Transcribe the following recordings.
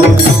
Baba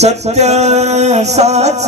सत्य साच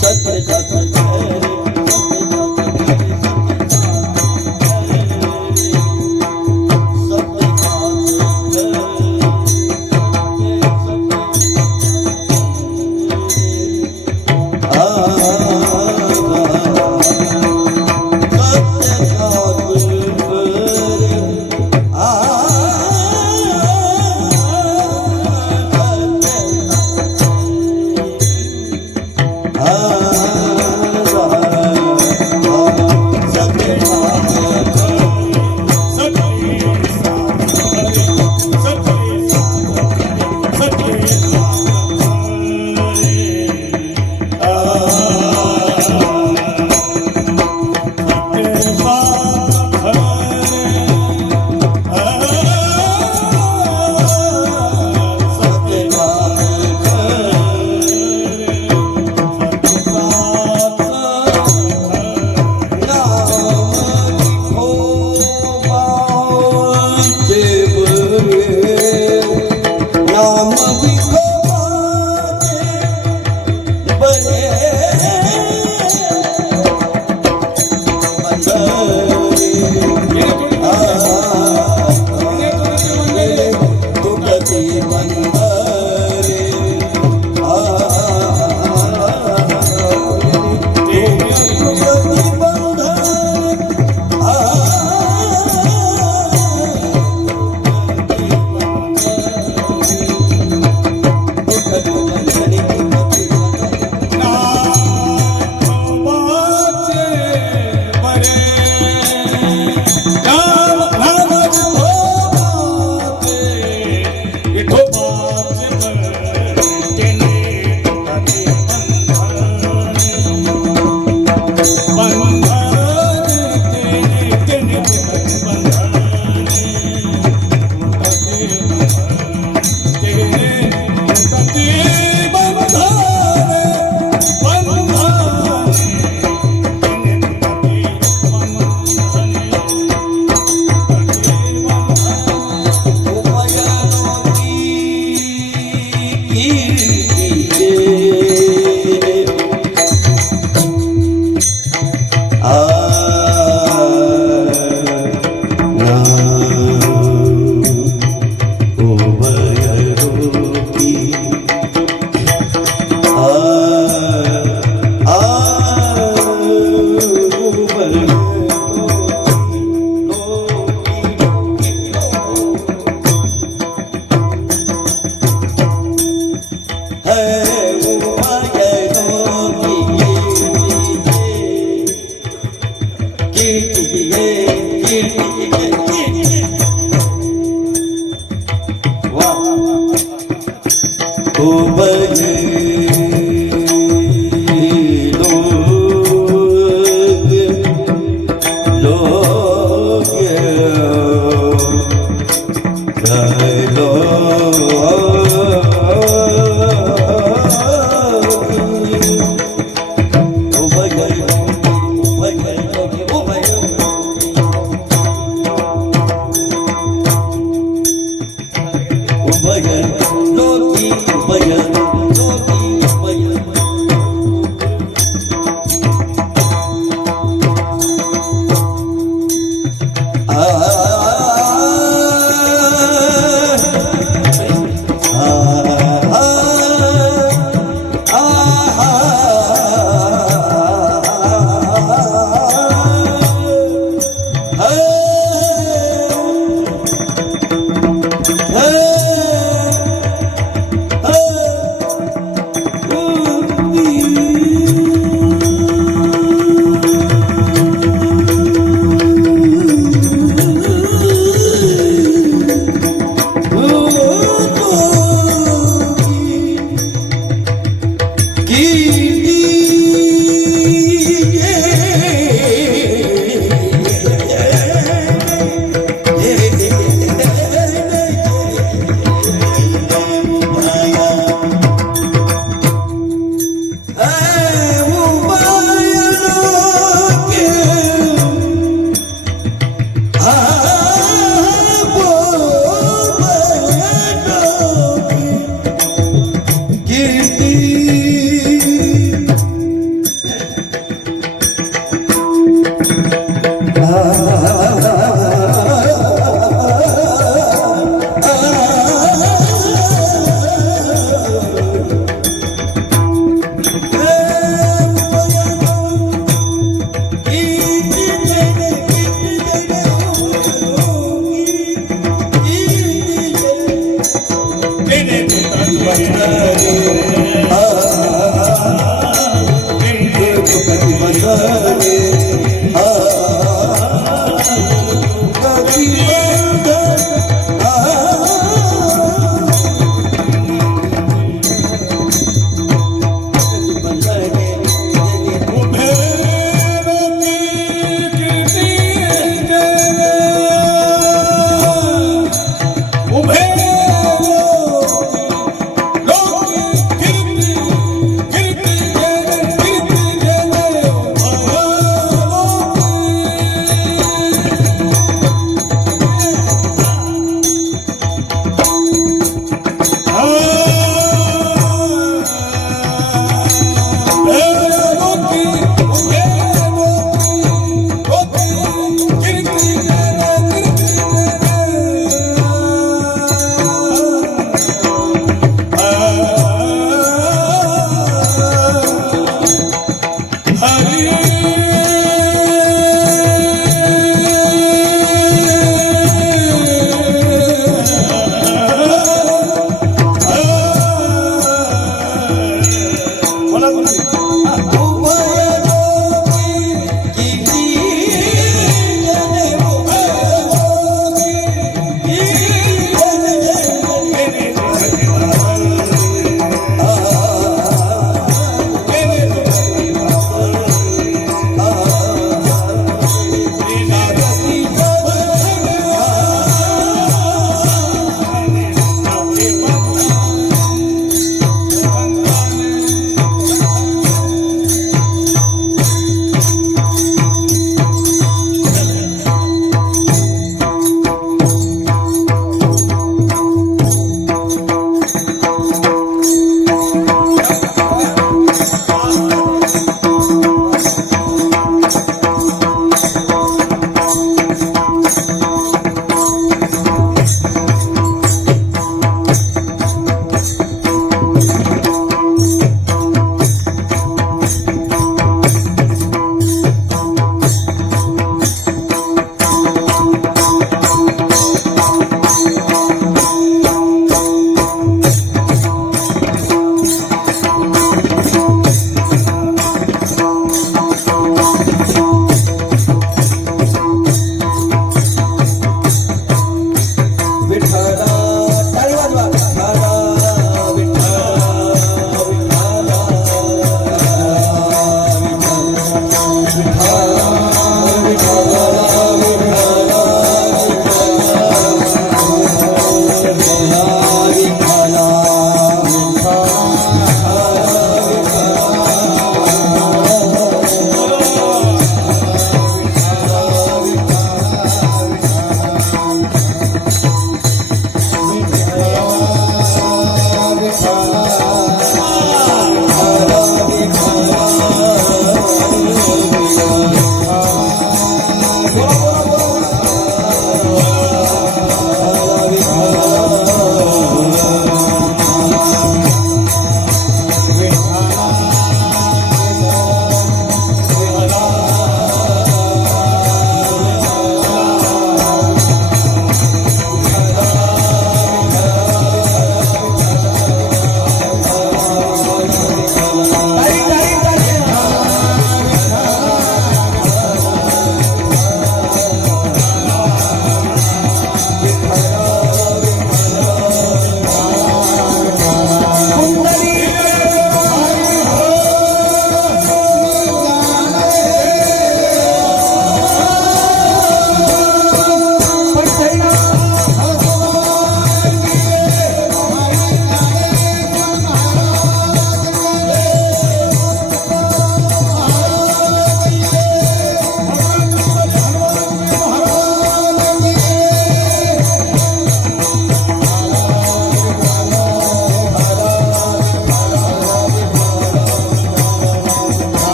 सत्य Ah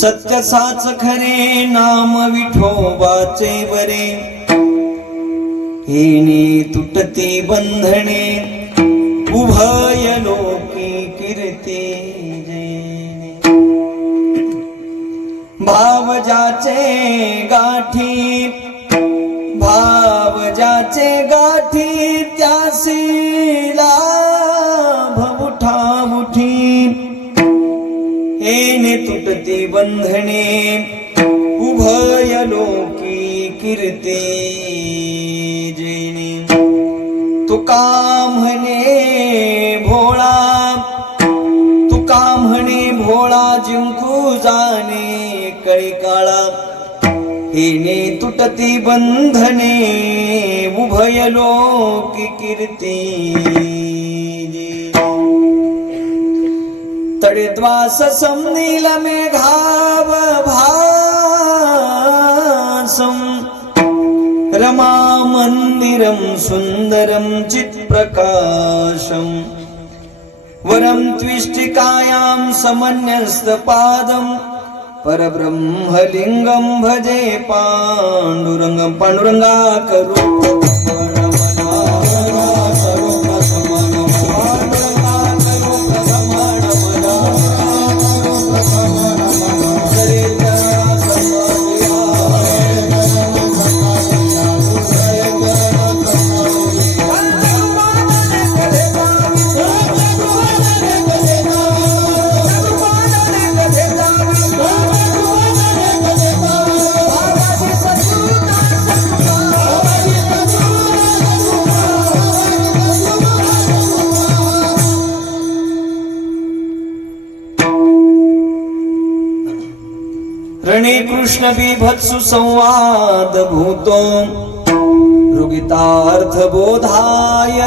सत्य साच खरे नाम विठोबाचे वरे, येणे तुटते बंधने उभय लोकी कीर्ती जैने भाव ज्याचे गाठी भाव ज्याचे गाठी त्यासी लाभ उठाउठी हेने तुटती बंधने उभय लोकी कीर्ती जैने तुका म्हणे भोळा तुका म्हणे भोळा जिंकू जाणे कळी काळा हेने तुटती बंधने उभय लोकी कीर्ती तडेद्वास समनील मेघाव भासम रमा मंदिरं सुंदरं चित्प्रकाशम वरं त्विष्टिकायां समन्यस्तपादं परब्रह्मलिंगं भजे पांडुरंगं पांडुरंगाकरूप रणे कृष्ण बिभत्सु संवाद भूतो रुगितार्थ बोधाय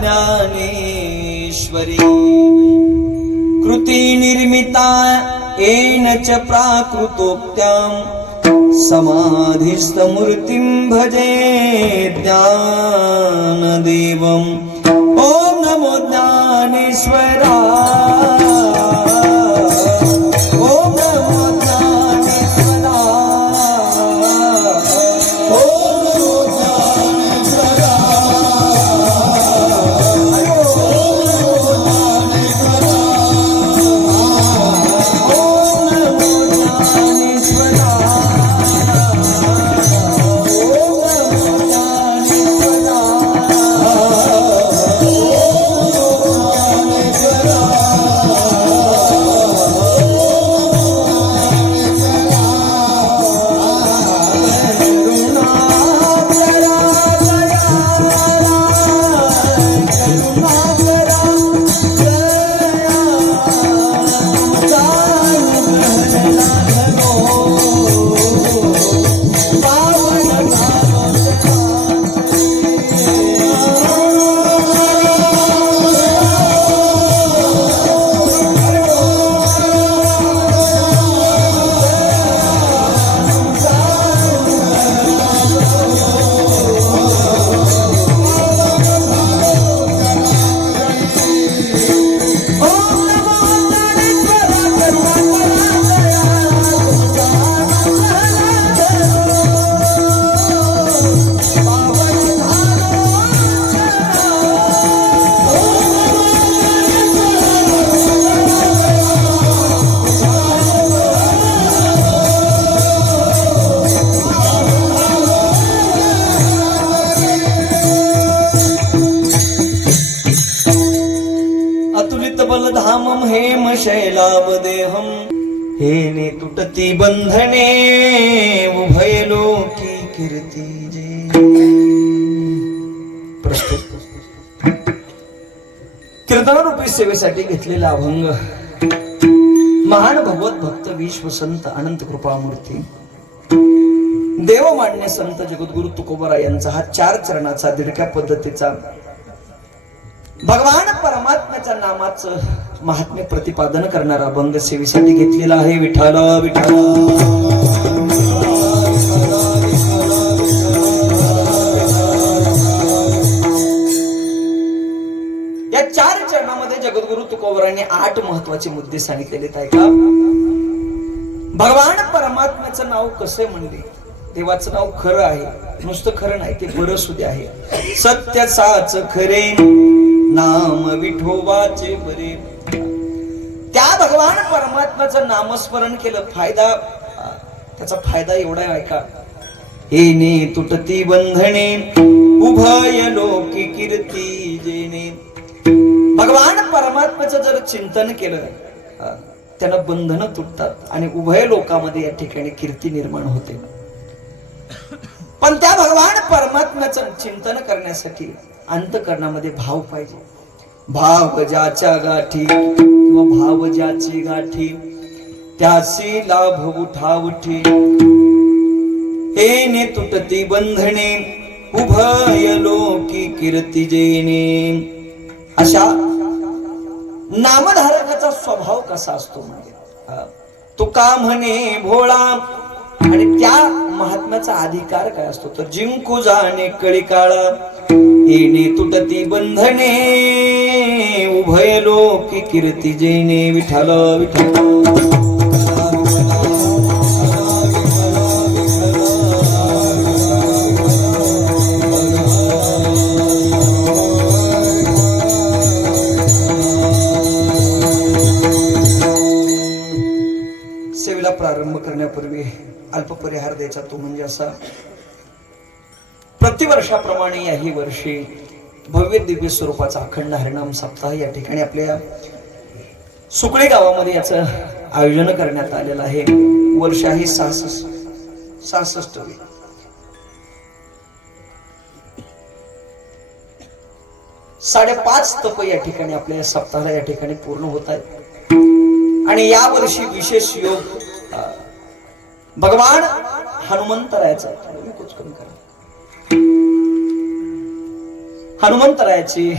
ज्ञानेश्वरी कृति निर्मिता येन च प्राकृतोक्त्यां समाधिस्थ मूर्तिं भजे ज्ञानदेवम् ओम नमो ज्ञानेश्वराय ओम नमो बलधामं हेम शैलावदेहं हेने तुटती बंधने उभय लोकी कीर्ती जय। प्रस्तुत कीर्तनरूपी सेवेसाठी घेतलेला अभंग महान भगवत भक्त विश्व संत अनंत कृपामूर्ती देवमान्य संत जगद्गुरु तुकोबरा यांचा हा 4 चरणाचा दिडक्या पद्धतीचा भगवान परमात्म्याच्या नामाचं महात्म्य प्रतिपादन करणारा अभंग सेवेसाठी घेतलेला आहे। विठ्ठल विठ्ठल या 4 चरणामध्ये जगद्गुरु तुकोबरांनी 8 महत्वाचे मुद्दे सांगितलेले आहेत का। भगवान परमात्म्याचं नाव कसे म्हणले, देवाचं नाव खरं आहे, नुसतं खरं नाही ते बरं सुद्धा आहे। सत्य साच खरे नाम विठोबाचे बरे. त्या भगवान परमात्म्याचं नामस्मरण केलं, फायदा त्याचा फायदा एवढा आहे ऐका. येणे तुटती बंधने उभय लोकी कीर्ती जेणे. भगवान परमात्म्याचं जर चिंतन केलं त्यानं बंधनं तुटतात आणि उभय लोकांमध्ये या ठिकाणी कीर्ती निर्माण होते. पण त्या भगवान परमात्म्याचं चिंतन करण्यासाठी अंतःकरणामध्ये भाव पाहिजे. भाव ज्याच्या गाठी किंवा भाव ज्याची गाठी त्याची लाभ उठावठी. येणे तुटती बंधने उभय लोकी कीर्ती जेणे. अशा नामधारकाचा स्वभाव कसा असतो म्हणजे तुका म्हणे भोळा. आणि त्या महात्म्याचा अधिकार काय असतो तर जिंकू जाणे कळी काळा. येणे तुटती बंधने उभय लोकी कीर्ती जेणे. विठ्ठल विठ्ठल. सेवेला प्रारंभ करण्यापूर्वी अल्प परिहार द्यायचा तो म्हणजे असा. प्रतिवर्षाप्रमाणे याही वर्षी भव्य दिव्य स्वरूपाचा अखंड हरिनाम सप्ताह या ठिकाणी आपल्या सुकळी गावामध्ये याचं आयोजन करण्यात आलेलं आहे. वर्ष आहे 66वे. साडेपाच तप या ठिकाणी आपल्या या सप्ताहाला या ठिकाणी पूर्ण होत आहेत. आणि या वर्षी विशेष योग भगवान हनुमंतरायाचा. हनुमंतरायाची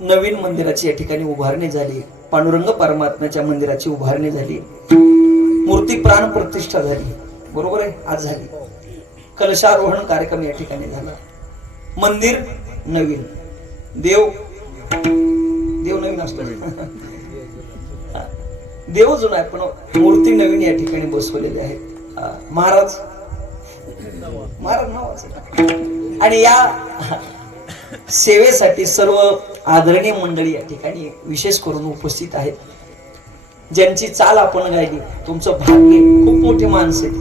नवीन मंदिराची या ठिकाणी उभारणी झाली. पांडुरंग परमात्म्याच्या मंदिराची उभारणी झाली. मूर्ती प्राण प्रतिष्ठा झाली. बरोबर आहे, आज झाली. कलशारोहण कार्यक्रम या ठिकाणी झाला. मंदिर नवीन, देव नवीन असतो. देव जुना आहे पण मूर्ती नवीन या ठिकाणी बसवलेली आहे. महाराज नावाचं. आणि या सेवेसाठी सर्व आदरणीय मंडळी या ठिकाणी विशेष करून उपस्थित आहेत. ज्यांची चाल आपण गायली तुमचं भाग्य. खूप मोठी माणसं आहेत.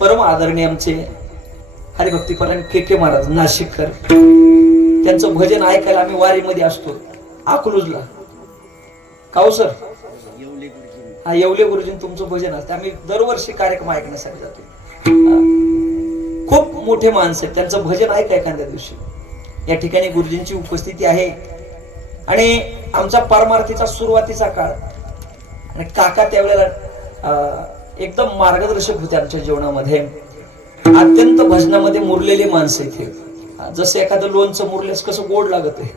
परम आदरणीय आमचे हरिभक्तीपरायण के महाराज नाशिककर. त्यांचं भजन ऐकायला आम्ही वारीमध्ये असतो अकलूजला. काहो सर, हा येवले गुरुजी तुमचं भजन असतं. आम्ही दरवर्षी कार्यक्रम ऐकण्यासाठी जातो. खूप मोठे माणसं आहेत. त्यांचं भजन ऐका एखाद्या दिवशी. या ठिकाणी गुरुजींची उपस्थिती आहे. आणि आमचा परमार्थीचा सुरुवातीचा काळ आणि काका त्यावेळेला एकदम मार्गदर्शक होते आमच्या जीवनामध्ये. अत्यंत भजनामध्ये मुरलेली माणसं इथे. जसं एखादं लोणचं मुरल्यास कसं गोड लागत आहे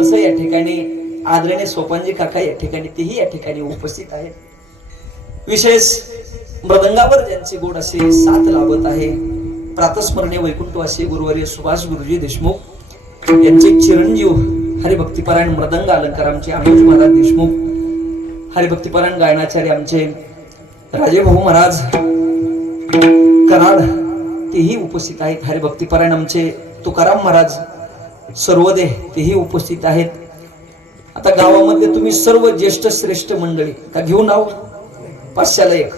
तसं या ठिकाणी आदरणीय सोपानजी काका या ठिकाणी तेही या ठिकाणी उपस्थित आहेत. विशेष मृदंगावर ज्यांची गोड असे साथ लाभत आहे प्रातस्मरणीय वैकुंठवासी गुरुवर्य सुभाष गुरुजी देशमुख यांचे चिरंजीव हरिभक्तीपरायण मृदंग अलंकार आमचे अनुज महाराज देशमुख. हरिभक्तीपरायण गायनाचार्य आमचे राजेभाऊ महाराज कराड तेही उपस्थित आहेत. हरिभक्तीपरायण आमचे तुकाराम महाराज सर्वदे तेही उपस्थित आहेत. आता गावामध्ये तुम्ही सर्व ज्येष्ठ श्रेष्ठ मंडळी का घेऊन आहो 501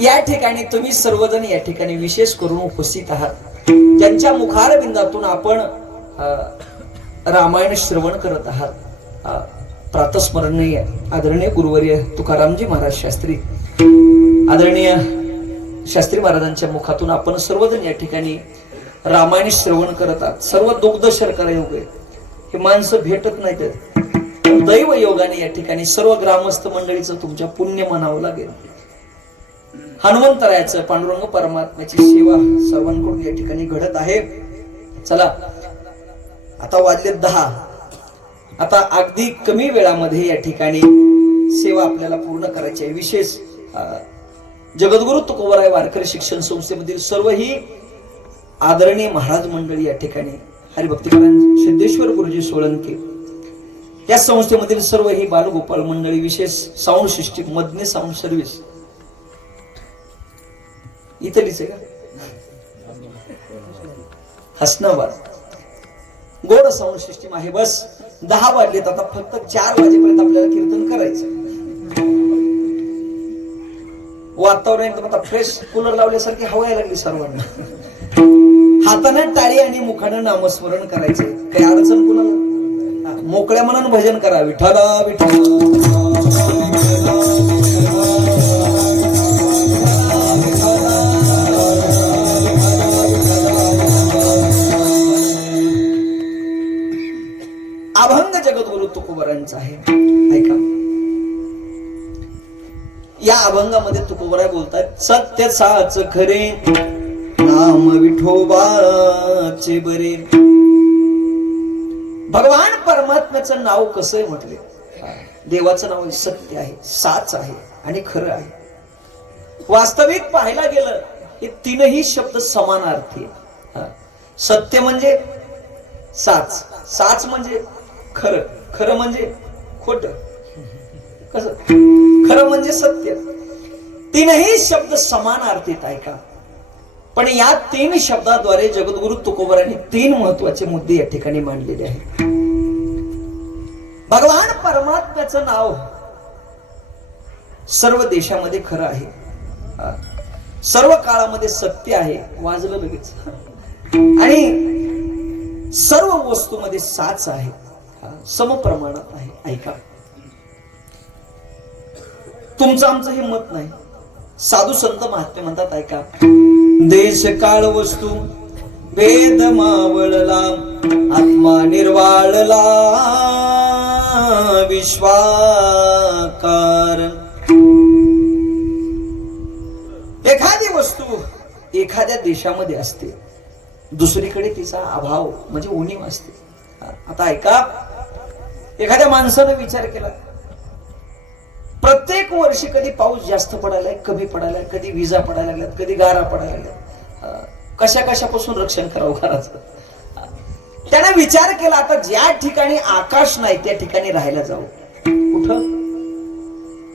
या ठिकाणी तुम्ही सर्वजण या ठिकाणी विशेष करून उपस्थित आहात. ज्यांच्या मुखार बिंदातून आपण रामायण श्रवण करत आहात. प्रातस्मरणीय आदरणीय गुरुवर्य तुकारामजी महाराज शास्त्री आदरणीय शास्त्री महाराजांच्या मुखातून आपण सर्वजण या ठिकाणी रामायण श्रवण करत आहात. सर्व दुग्ध शर्करा योग आहे. हे माणसं भेटत नाहीत. दैव योगाने या ठिकाणी सर्व ग्रामस्थ मंडळीचं तुमच्या पुण्य म्हणावं लागेल. हनुमंतरायाचं पांडुरंग परमात्म्याची सेवा सर्वांकडून या ठिकाणी घडत आहे. चला आता वाजले 10. आता अगदी कमी वेळामध्ये या ठिकाणी सेवा आपल्याला पूर्ण करायची आहे. विशेष जगद्गुरु तुकोबराय वारकरी शिक्षण संस्थेमधील सर्व ही आदरणीय महाराज मंडळी या ठिकाणी हरिभक्तीपरायण सिद्धेश्वर गुरुजी सोळंके या संस्थेमधील सर्व ही बालगोपाळ मंडळी विशेष sound system Madhane sound service इथलीच आहे का हसनाबाद गोड साऊंड सिस्टीम आहे. बस 10 वाजलेत, आता फक्त 4 वाजेपर्यंत आपल्याला कीर्तन करायचं. वातावरण एकदम आता फ्रेश, कूलर लावल्यासारखी हवा यायला लागली सर्वांना. हाताने टाळी आणि मुखाने नामस्मरण करायचे. काही अडचण कुणाला? मोकळ्या मनानं भजन करा. विठ्ठला विठ्ठला अभंग जगद्गुरु तुकोबरांचा आहे. ऐका, या अभंगामध्ये तुकोबराय बोलतात, सत्य साच खरे नाम विठोबाचे बरे. भगवान परमात्म्याचं नाव कसं आहे म्हटले? देवाचं नाव सत्य आहे, साच आहे आणि खरं आहे. वास्तविक पाहायला गेलं हे तीनही शब्द समानार्थी आहे. सत्य म्हणजे साच, साच म्हणजे खरं, खरं म्हणजे खोट, कसं खरं म्हणजे सत्य. तीनही शब्द समानार्थीत आहे का? पण या 3 शब्दाद्वारे जगद्गुरु तुकोबरांनी 3 महत्वाचे मुद्दे या ठिकाणी मांडलेले आहेत. भगवान परमात्म्याचं नाव सर्व देशामध्ये खरं आहे, सर्व काळामध्ये सत्य आहे, वाजलं लगेच, आणि सर्व वस्तूमध्ये साच आहे, समप्रमाणात आहे. ऐका, तुमचं आमचं हे मत नाही. साधू संत महात्मे म्हणतात, ऐका, देश काळ वस्तू भेद मावळला, आत्मा निर्वाळला विश्वाकार. एखादी वस्तू एखाद्या देशामध्ये असते, दुसरीकडे तिचा अभाव म्हणजे उणीव असते. आता ऐका, एखाद्या माणसाने विचार केला, प्रत्येक वर्षी कधी पाऊस जास्त पडायलाय, कमी पडायलाय, कधी विजा पडायला लागल्यात, कधी गारा पडायला लागल्यात, कशा कशापासून रक्षण करावं घराचं. त्याने विचार केला, आता ज्या ठिकाणी आकाश नाही त्या ठिकाणी राहायला जाऊ. कुठं?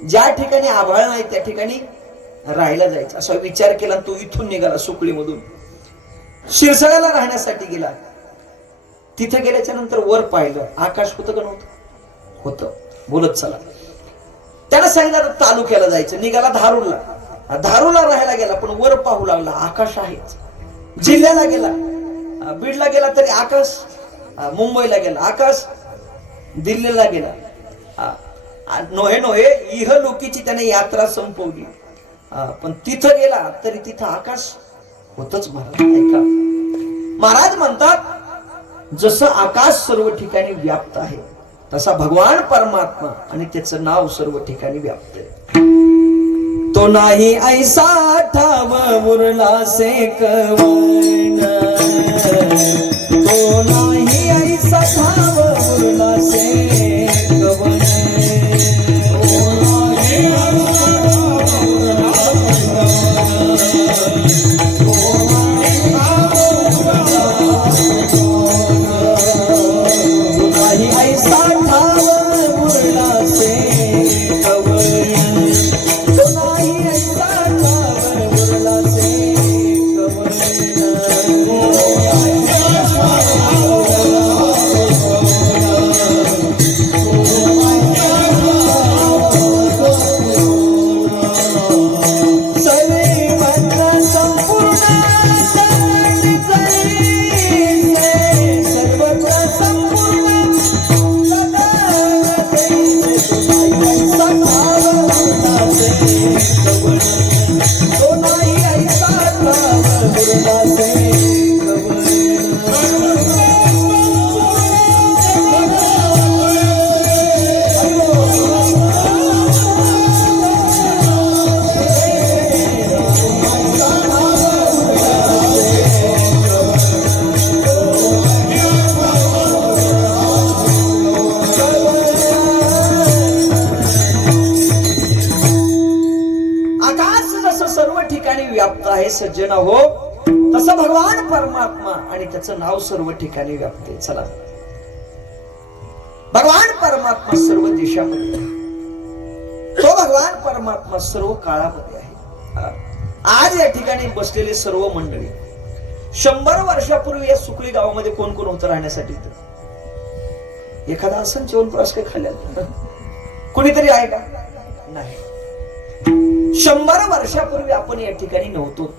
ज्या ठिकाणी आभाळ नाही त्या ठिकाणी राहायला जायचं, असा विचार केला. तो इथून निघाला सुकळीमधून, शिरसाळ्याला राहण्यासाठी गेला. तिथे गेल्याच्या नंतर वर पाहिलं, आकाश होतं का नव्हतं? होतं. बोलत चला. त्याला सांगितलं तालुक्याला जायचं, निघाला धारूरला. धारूरला राहायला गेला, पण वर पाहू लागला, आकाश आहेच. जिल्ह्याला गेला, बीडला गेला तरी आकाश, मुंबईला गेला आकाश, दिल्लीला गेला. नोहे नोहे इहलोकीची त्याने यात्रा संपवली, पण तिथं गेला तरी तिथं आकाश होतच. महाराज ऐका, महाराज म्हणतात, जसं आकाश सर्व ठिकाणी व्याप्त आहे, तसा भगवान परमात्मा आणि त्याचं नाव सर्व ठिकाणी व्याप्त आहे. तो नाही ऐसा ठाव मुरला से कवन, तो नाही ऐसा ठाव मुरला से कवन, सज्जना हो, तसं भगवान परमात्मा आणि त्याचं नाव सर्व ठिकाणी व्याप्त आहे. चला, भगवान परमात्मा सर्व देशामध्ये, तो भगवान परमात्मा सर्व काळामध्ये आहे. आज या ठिकाणी बसलेले सर्व मंडळी 100 वर्षापूर्वी या सुकळी गावामध्ये कोण कोण होतं राहण्यासाठी? एखादा असं च्यवनप्राश काय खाल्ल्या कुणीतरी आहे का? नाही. 100 वर्षापूर्वी आपण या ठिकाणी नव्हतो.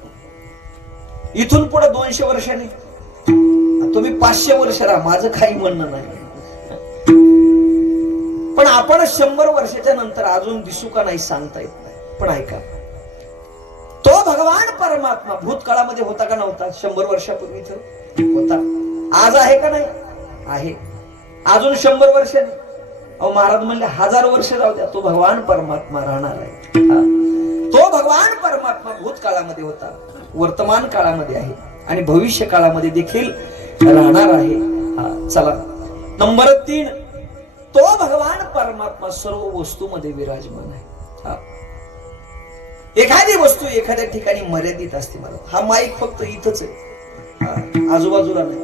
इथून पुढे 200 वर्षांनी तुम्ही 500 वर्ष राहा, माझं काही म्हणणं नाही. पण आपण 100 वर्षाच्या नंतर अजून दिसू का नाही सांगता येत नाही. पण ऐका, तो भगवान परमात्मा भूतकाळामध्ये होता का नव्हता? 100 वर्षापूर्वी होता. आज आहे का नाही? आहे. अजून 100 वर्षांनी अहो महाराज म्हणले 1000 वर्ष जाऊ द्या, तो भगवान परमात्मा राहणार आहे. तो भगवान परमात्मा भूतकाळामध्ये होता, वर्तमान काळामध्ये आहे आणि भविष्य काळामध्ये देखील राहणार आहे. चला, नंबर 3, तो भगवान परमात्मा सर्व वस्तूमध्ये विराजमान आहे. एखादी वस्तू एखाद्या ठिकाणी मर्यादित असते. मला हा माईक फक्त इथंच आहे, आजूबाजूला नाही.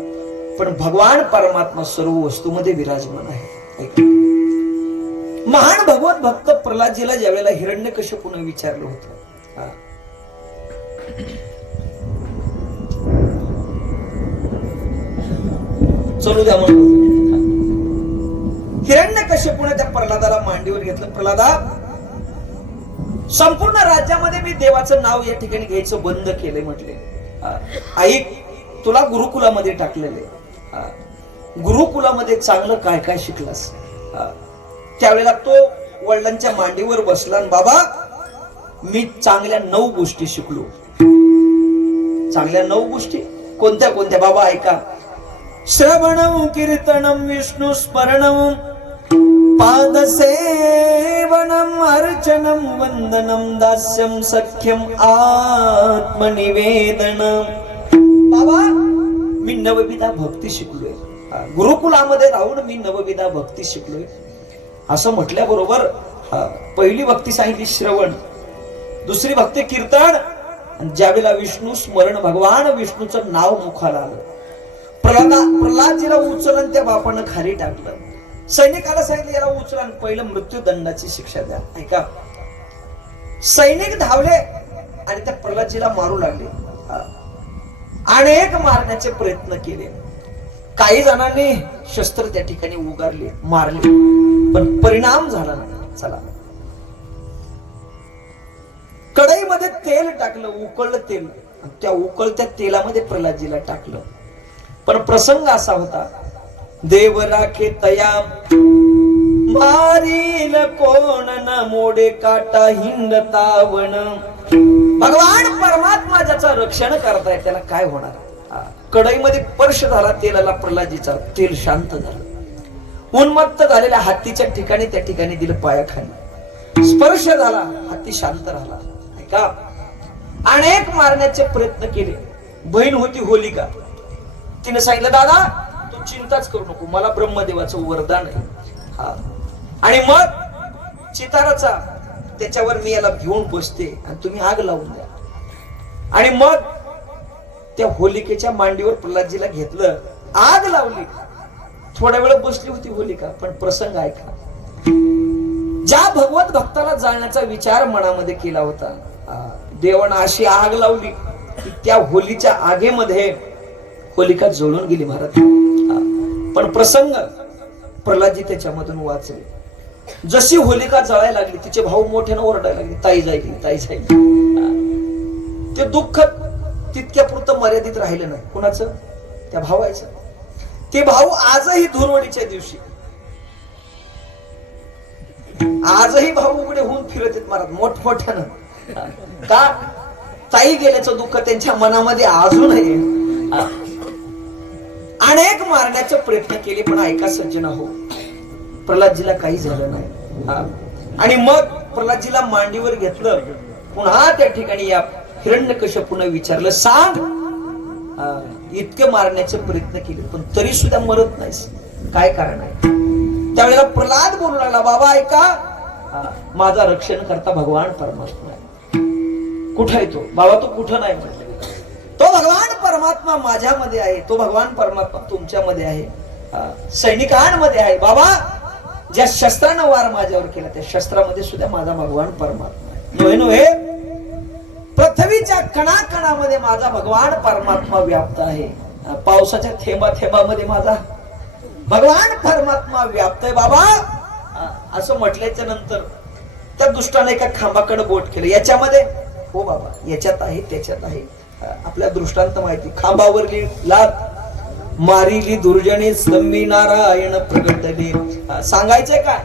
पण भगवान परमात्मा सर्व वस्तूमध्ये विराजमान आहे. महान भगवत भक्त प्रल्हादजीला ज्यावेळेला हिरण्यकश्यपूने विचारलं होतं, चलू द्या म्हणून हिरण्यकश्यपूने त्या प्रल्हादाला मांडीवर घेतलं. प्रल्हादा, संपूर्ण राज्यामध्ये मी देवाचं नाव या ठिकाणी घ्यायचं बंद केले. म्हटले ऐक, तुला गुरुकुलामध्ये टाकलेले, गुरुकुलामध्ये चांगलं काय काय शिकलास? त्यावेळेला तो वडिलांच्या मांडीवर बसला आणि बाबा, मी चांगल्या 9 गोष्टी शिकलो. चांगल्या 9 गोष्टी कोणत्या कोणत्या? बाबा ऐका. श्रवणम कीर्तनम विष्णू स्मरणम पादसेवनम अर्चनम वंदनम दास्यम सख्यम आत्मनिवेदनम. बाबा, मी नवविधा भक्ती शिकलोय. गुरुकुलामध्ये राहून मी नवविधा भक्ती शिकलोय. असं म्हटल्याबरोबर पहिली भक्ती सांगितली श्रवण, दुसरी भक्ती कीर्तन, आणि ज्यावेळेला विष्णू स्मरण, भगवान विष्णूचं नाव मुखाला आलं, प्रल्हादजीला उचलून त्या बापानं खाली टाकलं. सैनिकाला सांगितलं याला उचला आणि पहिलं मृत्यूदंडाची शिक्षा द्या. ऐका, सैनिक धावले आणि त्या प्रल्हादजीला मारू लागले. अनेक मारण्याचे प्रयत्न केले. काही जणांनी शस्त्र त्या ठिकाणी उगारले, मारले, पण परिणाम झाला नाही. चला, कढईमध्ये तेल टाकलं, उकळलं तेल, त्या उकळत्या तेलामध्ये प्रल्हादजीला टाकलं. पण प्रसंग असा होता, देव राखे तया मारील कोण न मोडे काटा हिंडतावण. भगवान परमात्मा ज्याचं रक्षण करताय त्याला काय होणार? कढईमध्ये स्पर्श झाला तेलाला प्रल्हादजीचा, तेल शांत झालं. उन्मत्त झालेल्या हत्तीच्या ठिकाणी त्या ठिकाणी दिलं पायाखाली, स्पर्श झाला, हत्ती शांत राहिला. ऐका, अनेक मारण्याचे प्रयत्न केले. बहीण होती होलिका, तिने सांगितलं दादा तू चिंताच करू नको, मला ब्रह्मदेवाचं वरदान आहे. आणि मग चिताराचा त्याच्यावर मी याला घेऊन बसते आणि तुम्ही आग लावून द्या. आणि मग त्या होलिकेच्या मांडीवर प्रल्हादजीला घेतलं, आग लावली. थोड्या वेळ बसली होती होलिका, पण प्रसंग ऐका. ज्या भगवत भक्ताला जाळण्याचा विचार मनामध्ये केला होता, देवानं अशी आग लावली की त्या होलीच्या आगेमध्ये होलिका जळून गेली महाराज. पण प्रसंग प्रल्हादजी त्याच्यामधून वाचले. जशी होलिका जळायला लागली, तिचे भाऊ मोठ्यानं ओरडायला लागले, ताई जाईल, ताई जाईल. ते दुःख तितक्या पुरतं मर्यादित राहिलं नाही. कुणाचं? त्या भावाचं. ते भाऊ आजही धुरवडीच्या दिवशी, आजही भाऊ उघडे होऊन फिरत आहेत महाराज मोठमोठ्यानं. का? ताई गेल्याचं दुःख त्यांच्या मनामध्ये अजूनही. अनेक मारण्याचे प्रयत्न केले, पण ऐका सज्जन हो, प्रल्हादजीला काही झालं नाही. आणि मग प्रल्हादजीला मांडीवर घेतलं. पुन्हा त्या ठिकाणी या हिरण्यकश्यपूने विचारलं, सांग, इतके मारण्याचे प्रयत्न केले पण तरी सुद्धा मरत नाहीस, काय कारण आहे? त्यावेळेला प्रल्हाद बोलू लागला, बाबा ऐका, माझा रक्षण करता भगवान परमात्मा आहे. कुठं आहे तो? बाबा तो कुठं नाही म्हटलं. तो भगवान परमात्मा माझ्यामध्ये आहे, तो भगवान परमात्मा तुमच्यामध्ये आहे, सैनिकांमध्ये आहे. बाबा ज्या शस्त्रानं वार माझ्यावर केला त्या शस्त्रामध्ये सुद्धा माझा भगवान परमात्मा आहे. नव्हे नव्हे, पृथ्वीच्या कणाकणामध्ये माझा भगवान परमात्मा व्याप्त आहे. पावसाच्या थेंबा थेंबामध्ये माझा भगवान परमात्मा व्याप्त आहे बाबा. असं म्हटल्याच्या नंतर त्या दुष्टाने एका खांबाकडे बोट केलं. याच्यामध्ये हो बाबा, याच्यात आहे त्याच्यात आहे. आपल्या दृष्टांत माहिती, खांबावरली लात मारिली दुर्जने स्तंभी नारायण प्रगटले. सांगायचंय काय,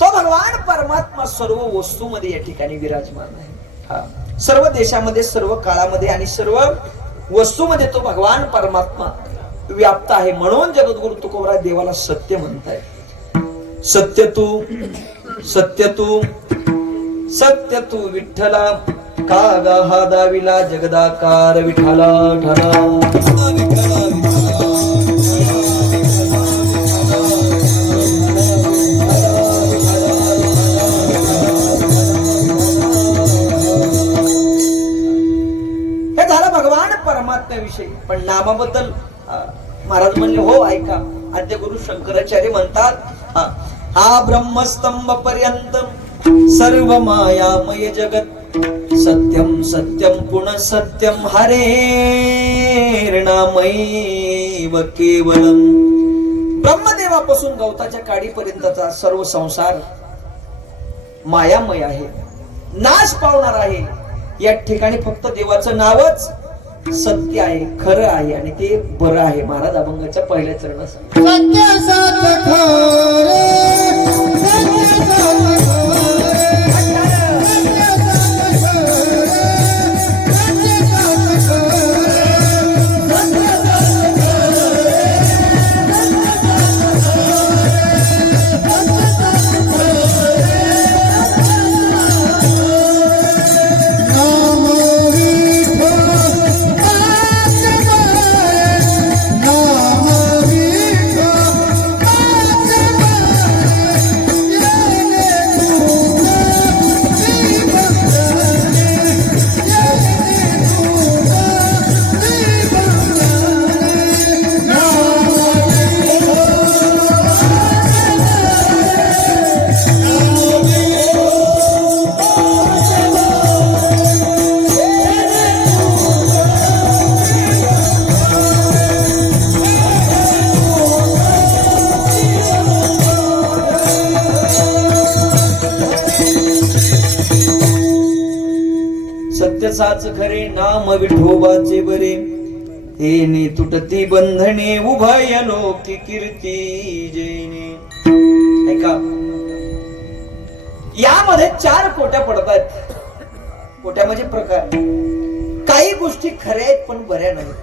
तो भगवान परमात्मा सर्व वस्तूमध्ये या ठिकाणी विराजमान आहे. सर्व देशामध्ये, सर्व काळामध्ये आणि सर्व वस्तूमध्ये तो भगवान परमात्मा व्याप्त आहे. म्हणून जगद्गुरु तुकोबराय देवाला सत्य म्हणताय. सत्य तू सत्य तू सत्य तू विठ्ठला, कागा हा दाविला जगदाकार विठाला ठाला. हे झालं भगवान परमात्म्याविषयी. पण नामाबद्दल महाराज म्हणले हो ऐका. आद्य गुरु शंकराचार्य म्हणतात, हा ब्रह्मस्तंभ पर्यंत सर्व मायामय जगत सत्यम सत्यम पुनः सत्यम हरेर्नामैव केवलम. ब्रह्मदेवापासून गवताच्या काडीपर्यंतचा सर्व संसार मायामय आहे, नाश पावणार आहे. या ठिकाणी फक्त देवाचं नावच सत्य आहे, खरं आहे आणि ते बरं आहे. महाराज अभंगाच्या पहिल्या चरणात सत्यसाच खरे नाम विठोबाचे बरे, येणे तुटती बंधने उभय लोकी कीर्ती जैने. ऐका, यामध्ये 4 कोट्या पडतात. कोट्या म्हणजे प्रकार. काही गोष्टी खऱ्या आहेत पण बऱ्या नाहीत,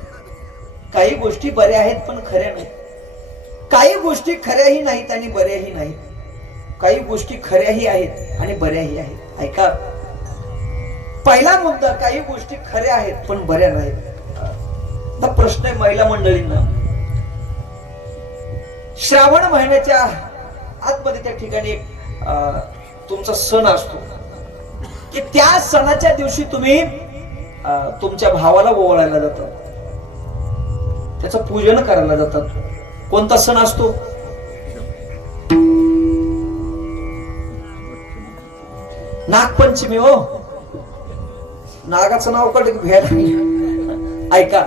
काही गोष्टी बऱ्या आहेत पण खऱ्या नाहीत, काही गोष्टी खऱ्याही नाहीत आणि बऱ्याही नाहीत, काही गोष्टी खऱ्याही आहेत आणि बऱ्याही आहेत. ऐका, पहिला मुद्दा, काही गोष्टी खऱ्या आहेत पण बऱ्या नाहीत. आता प्रश्न आहे महिला मंडळींना, श्रावण महिन्याच्या आतमध्ये त्या ठिकाणी तुमचा सण असतो की त्या सणाच्या दिवशी तुम्ही तुमच्या भावाला ओवाळायला जातात, त्याचं पूजन करायला जातात. कोणता सण असतो? नागपंचमी. हो, नागाचं नाव कळलं की भेट. ऐका,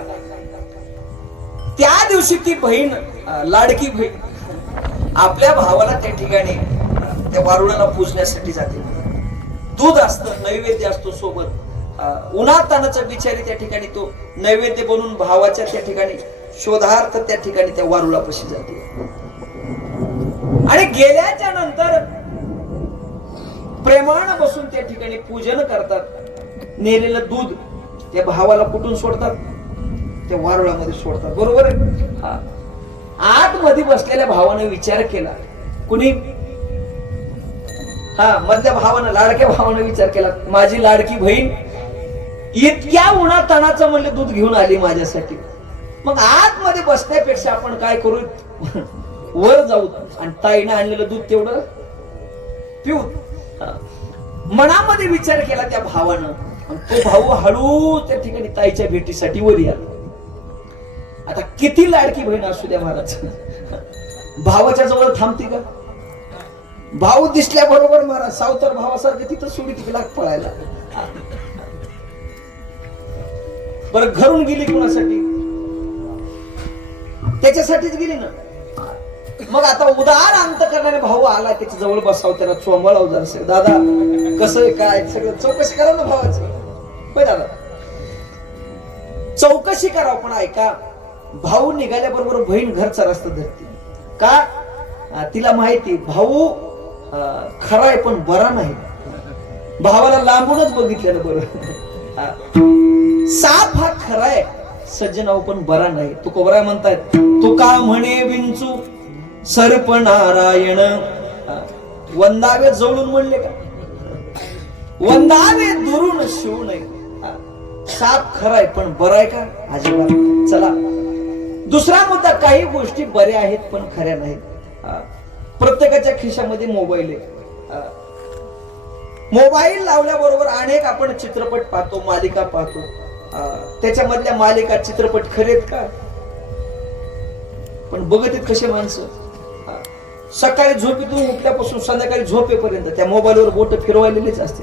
त्या दिवशी ती बहीण, लाडकी बहीण आपल्या भावाला त्या ठिकाणी त्या वारुळाला पूजण्यासाठी जाते. दूध असतं, नैवेद्य असतो सोबत. उन्हातानाचा बिचारी त्या ठिकाणी तो नैवेद्य बनवून भावाच्या त्या ठिकाणी शोधार्थ त्या ठिकाणी त्या वारुळापाशी जाते. आणि गेल्याच्या नंतर प्रेमानं बसून त्या ठिकाणी पूजन करतात. नेलेलं दूध त्या भावाला कुठून सोडतात? त्या वारुळामध्ये सोडतात. बरोबर आहे. आतमध्ये बसलेल्या भावाने विचार केला. कुणी? मधल्या भावानं, लाडक्या भावानं विचार केला, माझी लाडकी बहीण इतक्या उन्हातानाचं म्हणले दूध घेऊन आली माझ्यासाठी, मग आतमध्ये बसण्यापेक्षा आपण काय करू, वर जाऊ आणि ताईनं आणलेलं दूध तेवढं पिऊ. मनामध्ये विचार केला त्या भावानं. तो भाऊ हळू त्या ठिकाणी ताईच्या भेटीसाठी वर आला. आता किती लाडकी बहीण असू द्या महाराज, भावाच्या जवळ थांबते का? भाऊ दिसल्याबरोबर महाराज सावतर भावासारखं तिथं सोडी तिला पळायला. बरं घरून गेली कुणासाठी? त्याच्यासाठीच गेली ना. मग आता उदार अंत करणारे भाऊ आला, त्याच्या जवळ बसाव, त्याला चोंबाळाव जरासं, दादा कसं आहे काय सगळं चौकशी करा ना भावाची. होय दादा, चौकशी करावं. पण ऐका, भाऊ निघाल्याबरोबर बहीण घरचा रस्ता धरते का? तिला माहिती भाऊ खरा आहे पण बरा नाही. भावाला लांबूनच बघितलेलं बरं. साप हा खरा आहे, सज्जनाव पण बरा नाही. तू कोबरा म्हणतायत, तू का म्हणे विंचू सर्प नारायण, वंदावे जवळून म्हणले का? वंदावे दुरून शिवू नये. साप खरा आहे पण बरा आहे का? अजिबात. चला दुसरा मुद्दा, काही गोष्टी बऱ्या आहेत पण खऱ्या नाहीत. प्रत्येकाच्या खिशामध्ये मोबाईल आहे. मोबाईल लावल्याबरोबर अनेक आपण चित्रपट पाहतो, मालिका पाहतो. त्याच्यामधल्या मालिका चित्रपट खरेत का? पण बघत आहेत कसे माणसं. सकाळी झोपेतून उठल्यापासून संध्याकाळी झोपेपर्यंत त्या मोबाईलवर बोट फिरवायलेलेच असते.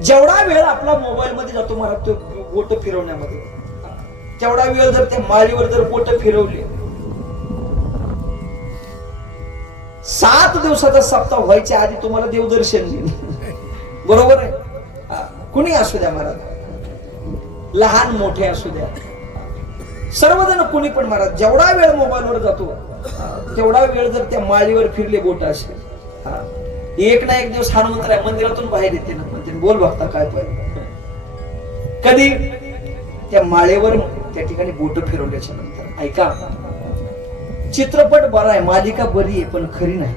जेवढा वेळ आपला मोबाईल मध्ये जातो मला तो बोट फिरवण्यामध्ये, तेवढा वेळ जर त्या माळीवर जर बोट फिरवली, 7 दिवसाचा सप्ताह व्हायच्या आधी तुम्हाला देवदर्शन देईल. बरोबर आहे? कुणी असू द्या महाराज, लहान मोठे असू द्या, सर्वजण कुणी पण महाराज, जेवढा वेळ मोबाईलवर जातो तेवढा वेळ जर त्या माळीवर फिरले बोट असेल, एक ना एक दिवस हनुमंतराय मंदिरातून बाहेर येते ना, म्हणते बोल बघता काय पाहिजे. कधी त्या माळेवर त्या ठिकाणी बोट फिरवल्याच्या नंतर. ऐका, चित्रपट बरा आहे, मालिका बरी आहे पण खरी नाही.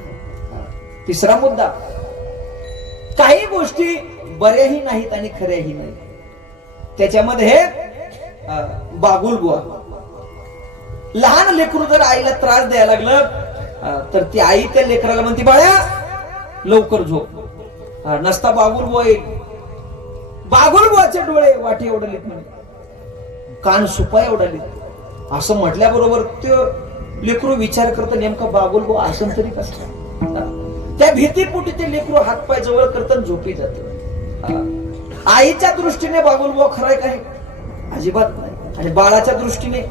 तिसरा मुद्दा, काही गोष्टी बऱ्याही नाहीत आणि खऱ्याही नाहीत. त्याच्यामध्ये बागुल बुवा, लहान लेकरू जर आईला त्रास द्यायला लागलं तर ती आई त्या लेकराला म्हणते, बाळा लवकर झोप. नसता बागुल बुवा येईल. बागुल बुवाचे डोळे वाटी एवढालीत म्हणे, कान सुपाय एवढालीत. असं म्हटल्याबरोबर ते लेकरू विचार करतं, नेमका बागुल बुवा असं तरी कसं. त्या भीतीपोटी ते लेकरू हातपाय जवळ करतं, झोपी जात. आईच्या दृष्टीने बागुल बुवा खराय काय? अजिबात नाही. आणि बाळाच्या दृष्टीने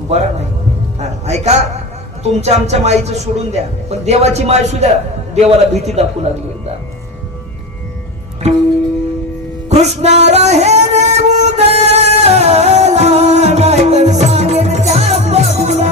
बरा नाही. ऐका, तुमच्या आमच्या माईचं सोडून द्या, पण देवाची माय सुद्धा देवाला भीती दाखवू लागली. एकदा कृष्णा राहे रे उदयाला, नाहीतर सांगेन त्या बाबूला.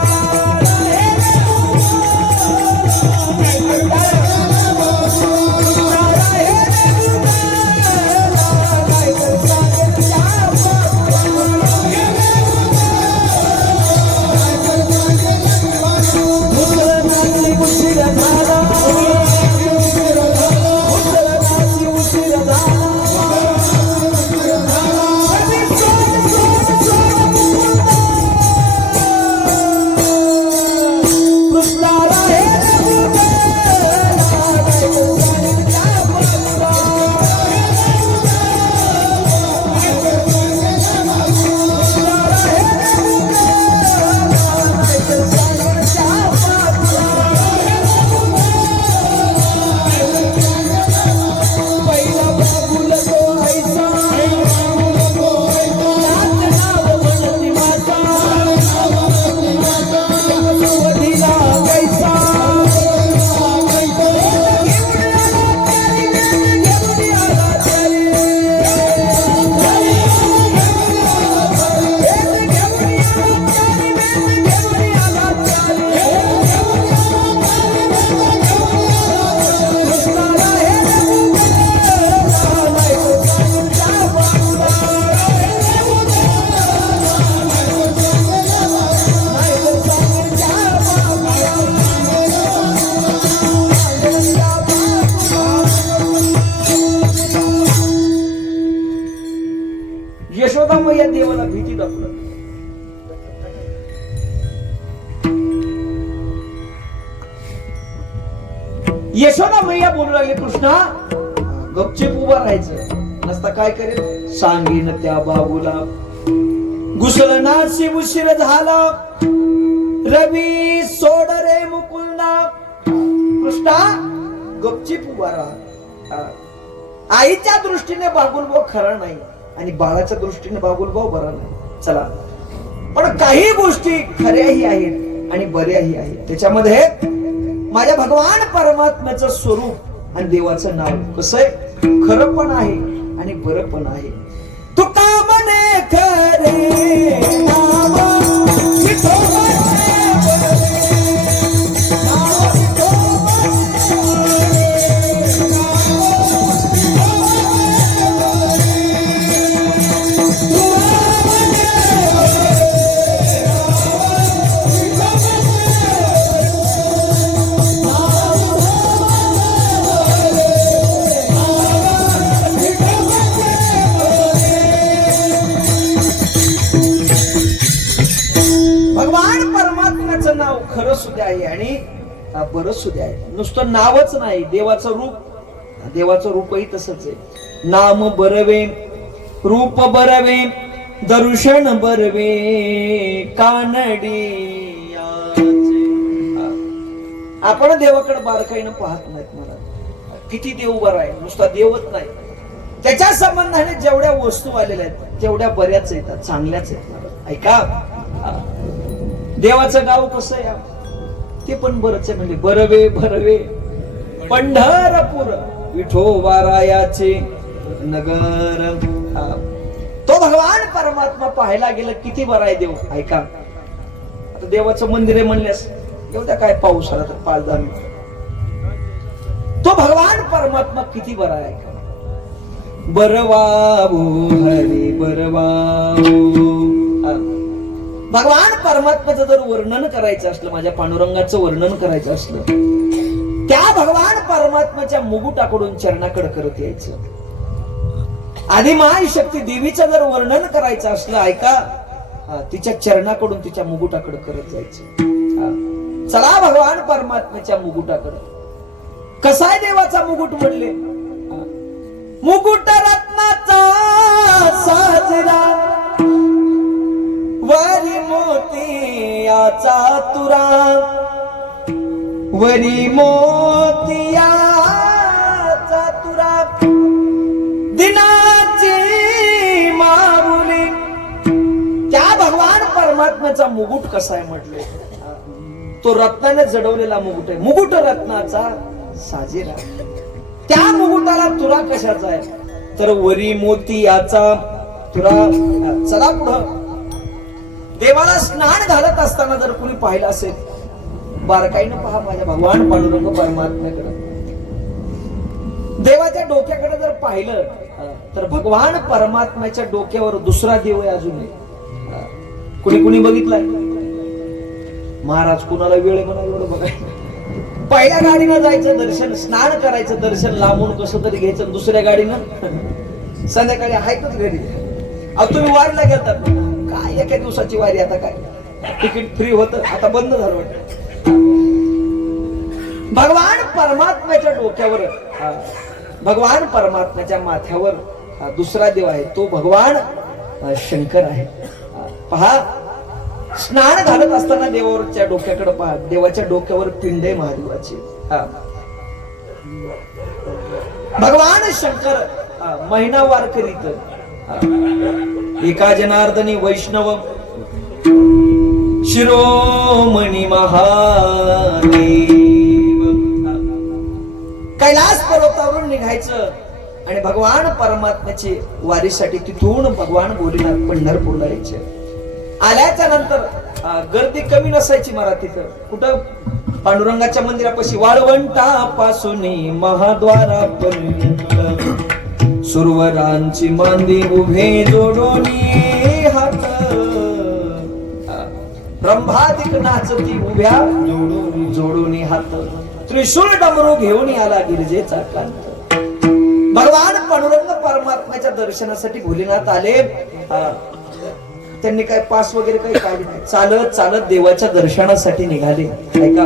यशोदामाई या देवाला भीती दाखवली. यशोदामाई बोलू लागले, कृष्णा गपचूप उभा राहायचं, नसता काय करेल सांगीन त्या बाबूला. घुसळणाची उशीर झाला, रवी सोड रे मुकुंदा. कृष्णा गपचूप उभा राहा. आईच्या दृष्टीने बाबुल खरा नाही, आणि बाळाच्या दृष्टीने बाबुलभाऊ बरा नाही. चला, पण काही गोष्टी खऱ्याही आहेत आणि बऱ्याही आहेत. त्याच्यामध्ये माझ्या भगवान परमात्म्याचं स्वरूप आणि देवाचं नाव कसं आहे, खरं पण आहे आणि बरं पण आहे. तुका म्हणे खरे नाम विठोबा नाव खरं सुद्धा आहे आणि बरं सुद्धा आहे. नुसतं नावच नाही, देवाचं रूपही तसंच आहे. नाम बरवे, रूप बरवे, दर्शन बरवे, कानडी. आपण देवाकडे बारकाईनं पाहत नाहीत. मला किती देव बरा आहे, नुसता देवच नाही, त्याच्या संबंधाने जेवढ्या वस्तू आलेल्या आहेत तेवढ्या बऱ्याच येतात, चांगल्याच आहेत. ऐका, देवाचं गाव कसं आहे ते पण बरंच आहे. म्हणजे बरवे भरवे पंढरपूर विठोबारायाचे नगर. तो भगवान परमात्मा पाहायला गेलं किती बरा आहे देव. ऐका, आता देवाचं मंदिर आहे म्हणल्यास एवढ्या काय पाऊस आला तर 5-10 मिनिट, तो भगवान परमात्मा किती बरा आहे. बरवाबू हरी बरवाबू. भगवान परमात्म्याचं जर वर्णन करायचं असलं, माझ्या पांडुरंगाचं वर्णन करायचं असलं, त्या भगवान परमात्म्याच्या मुकुटाकडून चरणाकडे करत यायचं. आदिमाय शक्ती देवीचं जर वर्णन करायचं असलं, ऐका, तिच्या चरणाकडून तिच्या मुकुटाकडे करत जायचं. चला भगवान परमात्म्याच्या मुकुटाकडे. कसा आहे देवाचा मुकुट म्हणले, मुकुट रत्नाचा साजरा, वरी मोतियाचा तुरा, वरी मोतियाचा तुरा, दिनाची माऊली. त्या भगवान परमात्म्याचा मुकुट कसा आहे म्हटले, तो रत्नाने जडवलेला मुकुट आहे. मुकुट रत्नाचा साजेरा. त्या मुकुटाला तुरा कशाचा आहे, तर वरी मोतियाचा तुरा. चला पुढं. देवाला स्नान घालत असताना जर कुणी पाहिलं असेल, बारकाईनं पहा माझ्या भगवान पांडुरंग परमात्म्याकडे. देवाच्या डोक्याकडे जर पाहिलं तर भगवान परमात्म्याच्या डोक्यावर दुसरा देव आहे अजून. कुणी कुणी बघितलाय? महाराज कुणाला वेळ म्हणा एवढं बघायला. पहिल्या गाडीनं जायचं दर्शन, स्नान करायचं दर्शन लांबून कसं तरी घ्यायचं, दुसऱ्या गाडीनं संध्याकाळी आहेतच घरी. तुम्ही वारीला गेलतात, काय एका दिवसाची वारी, आता काय तिकीट फ्री होतं, आता बंद झालं वाटतं. भगवान परमात्म्याच्या डोक्यावर, भगवान परमात्म्याच्या माथ्यावर दुसरा देव आहे, तो भगवान शंकर आहे. पहा, स्नान घालत असताना देवावरच्या डोक्याकडे पहा, देवाच्या डोक्यावर पिंड आहे महादेवाची. भगवान शंकर महिनावार करीत. एका जनार्दनी वैष्णव शिरोमणी महादेव. कैलास पर्वतावरून निघायचं आणि भगवान परमात्म्याची वारीसाठी तिथून भगवान भोलेनाथ पंढरपूरला यायचे. आल्याच्या नंतर गर्दी कमी नसायची मराठीत. कुठं? पांडुरंगाच्या मंदिरापाशी वाळवंटापासून महाद्वारापर्यंत सुरवरांची मांदी उभे जोडोनी हात, ब्रह्मादिक नाचती उभ्या जोडोनी हात, त्रिशूल डमरू घेऊन आला गिरजेचा कांत. भगवान पांडुरंग परमात्म्याच्या दर्शनासाठी भोलेनाथ आले. त्यांनी काय पास वगैरे काही काढले नाही, चालत चालत देवाच्या दर्शनासाठी निघाले. ऐका,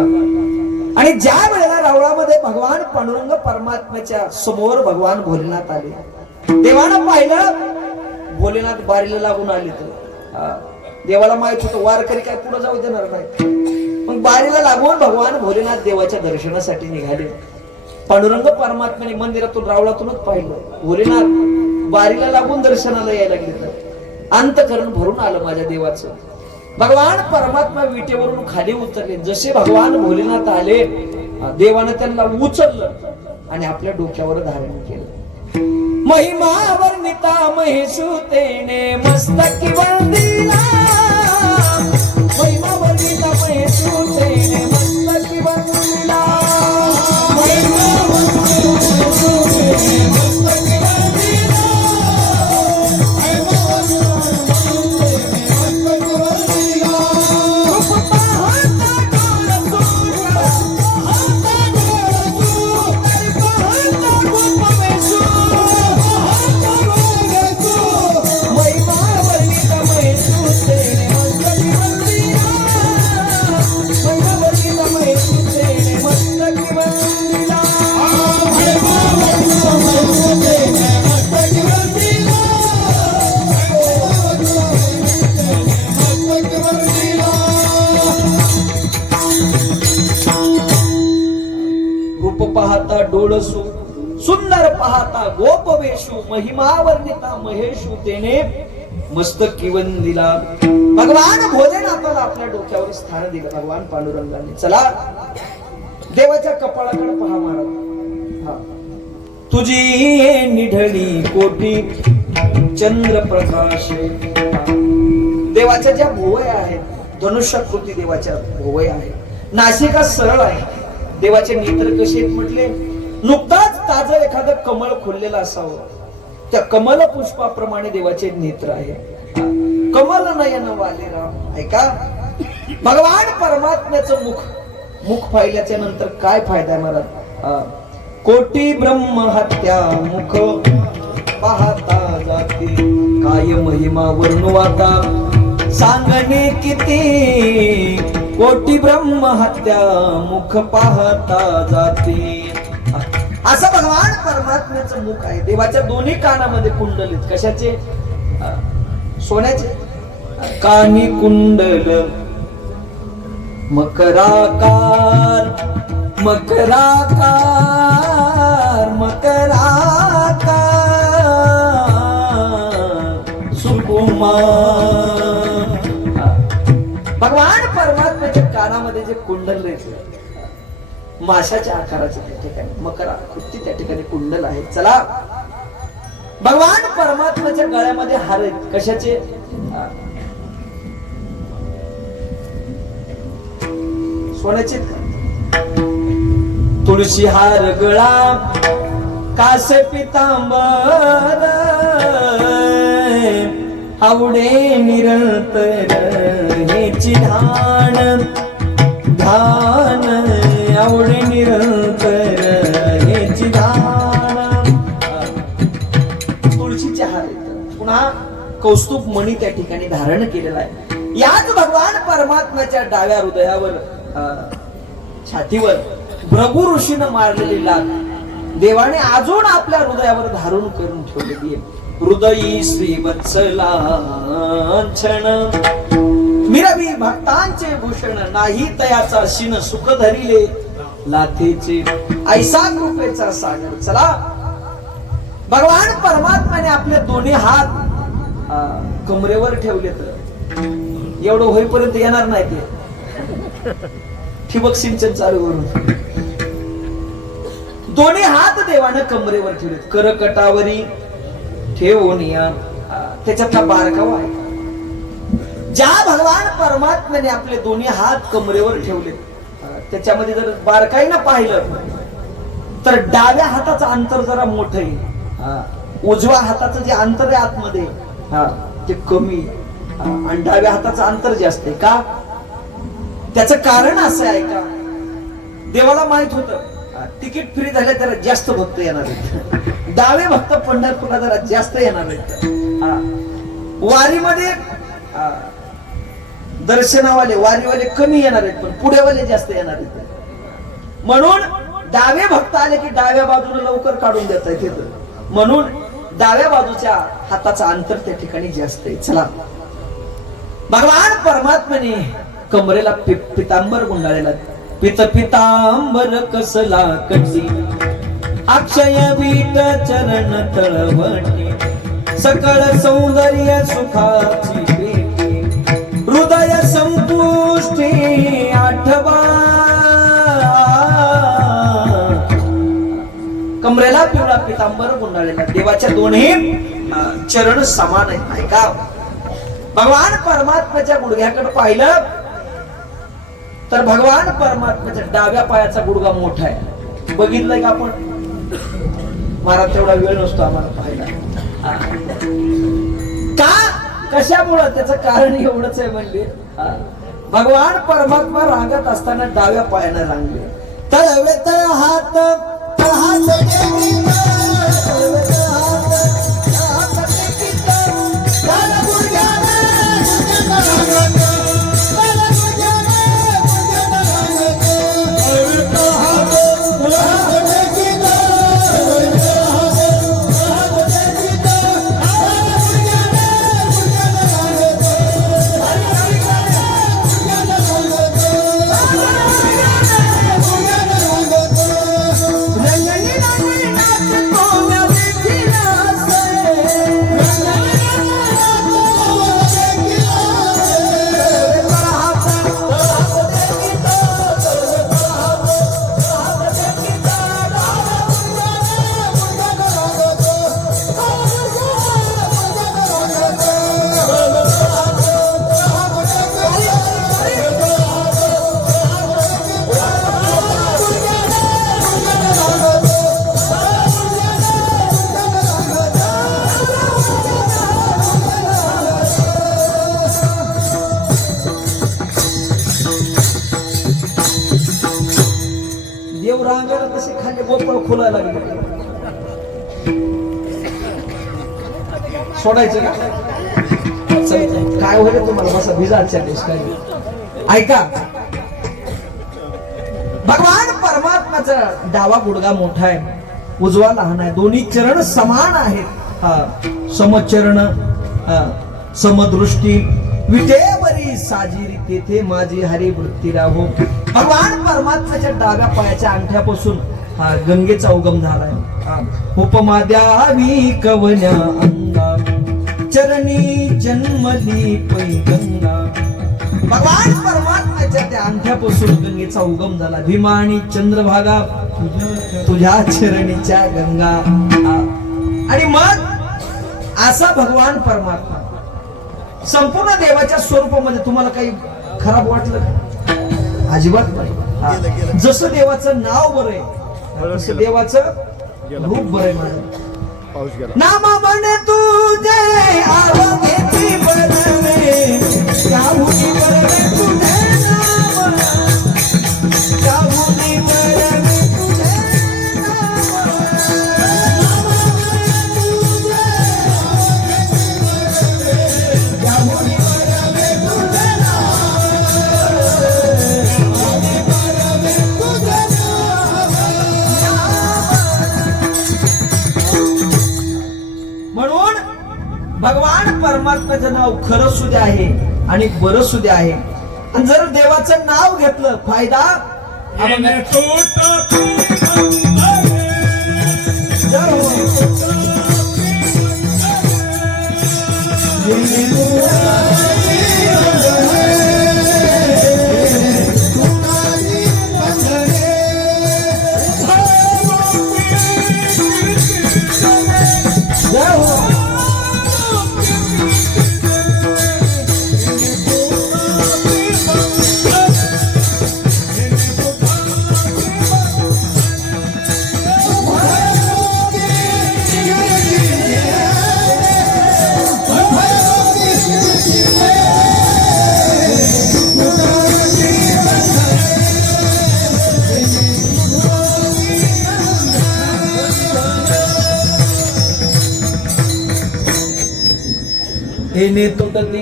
आणि ज्या वेळेला रावळामध्ये भगवान पांडुरंग परमात्म्याच्या समोर भगवान भोलेनाथ आले, देवानं पाहिलं, भोलेनाथ बारीला लागून आले. तर देवाला माहित होतं वारकरी काय पुढे जाऊ देणार नाही. मग बारीला लागून भगवान भोलेनाथ देवाच्या दर्शनासाठी निघाले. पांडुरंग परमात्म्याने मंदिरातून रावळातूनच पाहिलं, भोलेनाथ वारीला लागून दर्शनाला यायला लागले तर अंतकरण भरून आलं माझ्या देवाचं. भगवान परमात्मा विटेवरून खाली उतरले. जसे भगवान भोलेनाथ आले देवानं त्यांना उचललं आणि आपल्या डोक्यावर धारण केलं. महिमा वर्णिता महेशुतेने मस्तकी वंदिला. महिमा वर्णिता महेशुतेने मस्तकी वंदिला. महिमा वर्णिता महेशुतेने मस्तकी वंदिला. पाहता डोळसू सुंदर पाहता गोप वेशू. महिमा वर्णिता महेशू तेने मस्तकी वंदिला. भगवान भोलेनाथाला आपल्या डोक्यावर स्थान दिलं भगवान पांडुरंगाने. चला देवाच्या कपाळाकडे पहा महाराज. तुझी निढळी कोटी चंद्र प्रकाश. देवाच्या ज्या भोवया आहेत धनुष्याकृती देवाच्या भोवया आहेत. नासिका सरळ आहे. देवाचे नेत्र कसे आहेत म्हटले. नुकताच ताजं एखादं कमळ खोललेलं असावं त्या कमल पुष्पाप्रमाणे देवाचे नेत्र आहे. कमल नयन वाले राम. ऐका भगवान परमात्म्याचं मुख पाहिल्याच्या नंतर काय फायदा महाराज. कोटी ब्रह्म हत्या मुख पाहता जाते. काय महिमा वर्णवाता सांगणे किती. कोटी ब्रह्म हत्या मुख पाहता जाते. असं भगवान परमात्म्याचं मुख आहे. देवाच्या दोन्ही कानामध्ये कुंडल आहेत. कशाचे. सोन्याचे. कानी कुंडल मकराकार मकराकार मकराकार सुकुमार. भगवान परमात्म्याच्या कानामध्ये जे कुंडल राहायचे माशाच्या आकाराचे त्या ठिकाणी मकर आकृती त्या ठिकाणी कुंडल आहे. चला भगवान परमात्म्याच्या गळ्यामध्ये हार आहेत. कशाचे. सोन्याचे. तुळशी हार गळा कास पितांबर आवडे निरंतर हेची ध्यान ध्यान. आवडे निरंतर हेची ध्यान. तुळशीचे हार आहेत. पुन्हा कौस्तुभ मणी त्या ठिकाणी धारण केलेला आहे. याच भगवान परमात्म्याच्या डाव्या हृदयावर छातीवर भृगु ऋषीनं मारलेली लाग देवाने अजून आपल्या हृदयावर धारण करून ठेवलेली आहे. हृदयी श्रीवत्सलांछन मिरवी भक्तांचे भूषण. नाही तयाचा शिन सुख धरिले लाथेचे. ऐसा कृपेचा सागर. चला भगवान परमात्म्याने आपले दोन्ही हात कमरेवर ठेवले तर एवढं होईपर्यंत येणार नाही ते. ठिबक सिंचन चालू करून दोन्ही हात देवानं कमरेवर ठेवले. करकटावरी ठेवून या. त्याच्यातला बारकावा आहे. ज्या भगवान परमात्म्याने आपले दोन्ही हात कमरेवर ठेवले त्याच्यामध्ये जर बारकाईनं पाहिलं तर डाव्या हाताचं अंतर जरा मोठं आहे. उजव्या हाताचं जे अंतर आहे आतमध्ये ते कमी आणि डाव्या हाताचं अंतर जास्त आहे. का. त्याचं कारण असं आहे का. देवाला माहित होतं तिकीट फ्री झाले तर जास्त भक्त येणार आहेत. डावे भक्त पंढरपूरला जरा जास्त येणार आहेत. वारीमध्ये दर्शनावाले वारीवाले कमी येणार आहेत पण पुढेवाले जास्त येणार आहेत. म्हणून डावे भक्त आले की डाव्या बाजूला लवकर काढून देता येते. म्हणून डाव्या बाजूच्या हाताचा अंतर त्या ठिकाणी जास्त आहे. चला भगवान परमात्म्याने कमरेला पितांबर गुंडाळलेला. पित पितांबर कसला कटी अक्षय वीट चरण तळवटी. सकळ सौंदर्य सुखाची पेटी हृदय संपुष्टी आठवा कमरेला पिवळा पितांबर गुंडाळलेला देवाच्या दोन्ही चरण समान आहेत. ऐका भगवान परमात्म्याच्या गुडघ्याकडे पाहिलं तर भगवान परमात्म्याच्या डाव्या पायाचा गुडघा मोठा आहे. बघितलंय का आपण? महाराज तेवढा वेळ नसतो आम्हाला पाहायला. का कशामुळं? त्याचं कारण एवढंच आहे म्हणजे भगवान परमात्मा रांगत असताना डाव्या पायाने रांगले. तळवे तळ हात देव रांगाला तसे खाली गोपळ खोलायला लागले. सोडायचं का? काय होईल तुम्हाला बसा भिजाच्या दिवस काय. ऐका भगवान परमात्माचा डावा गुडघा मोठा आहे, उजवा लहान आहे. दोन्ही चरण समान आहेत. समचरण समदृष्टी विटेवरी साजिरी तेथे माझी हरी वृत्ती राहो. भगवान परमात्म्याच्या डाव्या पायाच्या अंगठ्यापासून गंगेचा उगम झालाय. उपमा द्यावी कवन्या अंगा चरणी जन्मली पै गंगा. भगवान परमात्म्याच्या त्या अंगठ्यापासून गंगेचा उगम झाला. भीमा आणि चंद्रभागा तुझ्या चरणीच्या गंगा. आणि मग असा भगवान परमात्मा संपूर्ण देवाच्या स्वरूपामध्ये तुम्हाला काही खराब वाटलं? अजिबात नाही. जसं देवाचं नाव बरं आहे तसं देवाचं रूप बरं आहे. माझं नाम म्हणे तुझे आवडते बनवे त्याहुनी बनवे तुझे नाम त्याहुनी बनवे तुझे भगवान परमात्म्याचं नाव खरं सुद्धा आहे आणि बरं सुद्धा आहे. आणि जर देवाचं नाव घेतलं फायदा येणे तुटती.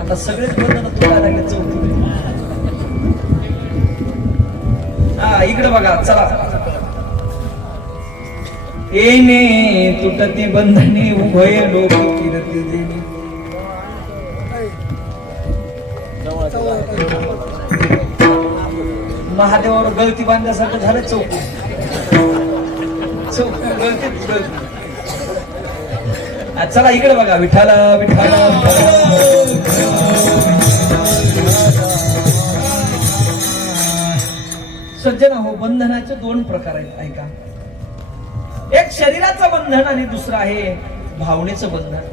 आता सगळेच बंधन तुटायला लागले. चौथी इकडे बघा चला. येणे तुटती बंधने उभय लोक किरती देणे. महादेवावर गळती बांधण्यासारखं झालं. चला इकडे बघा. विठाला विठाला सज्जन हो, बंधनाचे दोन प्रकार आहेत ऐका. एक शरीराचं बंधन आणि दुसरं आहे भावनेचं बंधन.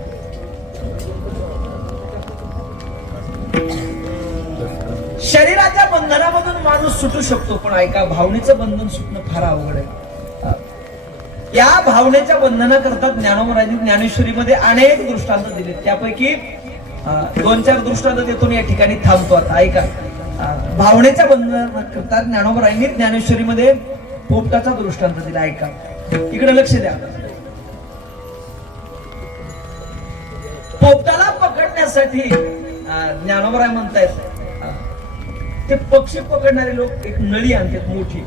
शरीराच्या बंधनामधून माणूस सुटू शकतो, पण ऐका भावनेचं बंधन सुटणं फार अवघड आहे. या भावनेच्या बंधनाकरता ज्ञानोबरांनी ज्ञानेश्वरीमध्ये अनेक दृष्टांत दिले. त्यापैकी 2-4 दृष्टांत देतो या ठिकाणी थांबतो. आता ऐका. भावनेच्या बंधनाकरता ज्ञानोबरांनी ज्ञानेश्वरीमध्ये पोपटाचा दृष्टांत दिला. ऐका, इकडे लक्ष द्या. पोपटाला पकडण्यासाठी ज्ञानोबराय म्हणतायत ते पक्षी पकडणारे लोक एक नळी आणतात मोठी.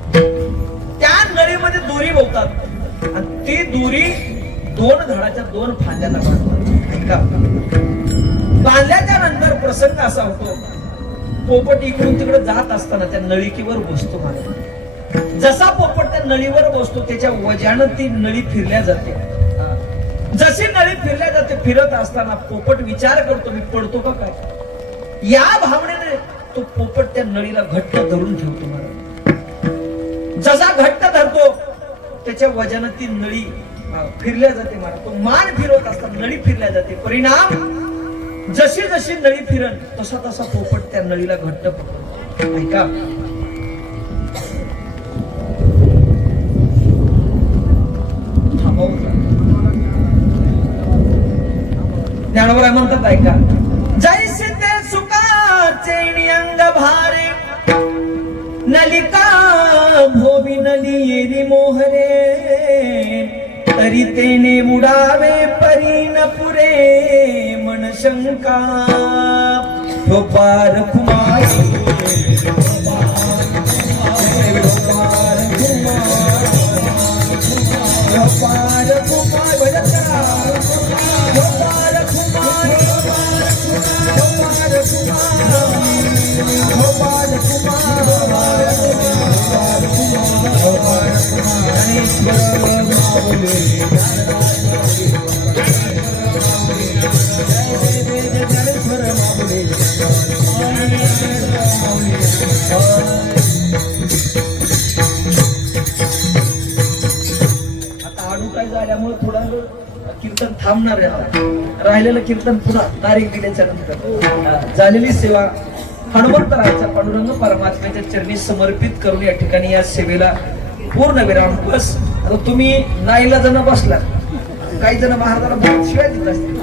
त्या नळीमध्ये दोरी ओवतात आणि ती दोरी 2 झाडाच्या 2 फांद्यांना बांधतात. बांधल्याच्या नंतर प्रसंग असा होतो, पोपट इकडून तिकडे जात असताना त्या नळिकेवर बसतो. जसा पोपट त्या नळीवर बसतो त्याच्या वजानं ती नळी फिरल्या जाते. जशी नळी फिरल्या जाते, फिरत असताना पोपट विचार करतो मी पडतो का काय. या भावनेने तो पोपट त्या नळीला घट्ट धरून ठेवतो. जसा घट्ट धरतो त्याच्या वजानं ती नळी फिरल्या जाते. तो मान फिरवत असताना नळी फिरल्या जाते. परिणाम जशी जशी नळी फिरण तसा तसा पोपट त्या नळीला घट्ट पकडतो. ऐका, ज्ञानोबराय म्हणतात ऐका. जैसे ते सुखाचे अंग भारे नलिका भोवी नली येरी मोहरे तरी तेने उडावे परीन पुरे मन शंका पार कुमारी कीर्तन थांबणार आहे. राहिलेलं कीर्तन पुन्हा तारीख दिल्याच्या नंतर झालेली सेवा हनुमंतरायाच्या पांडुरंग परमात्म्याच्या चरणी समर्पित करून या ठिकाणी या सेवेला पूर्ण विराम. बस आता तुम्ही नाईला जण बसला, काही जण महाराजाला शिवाय देत असतील.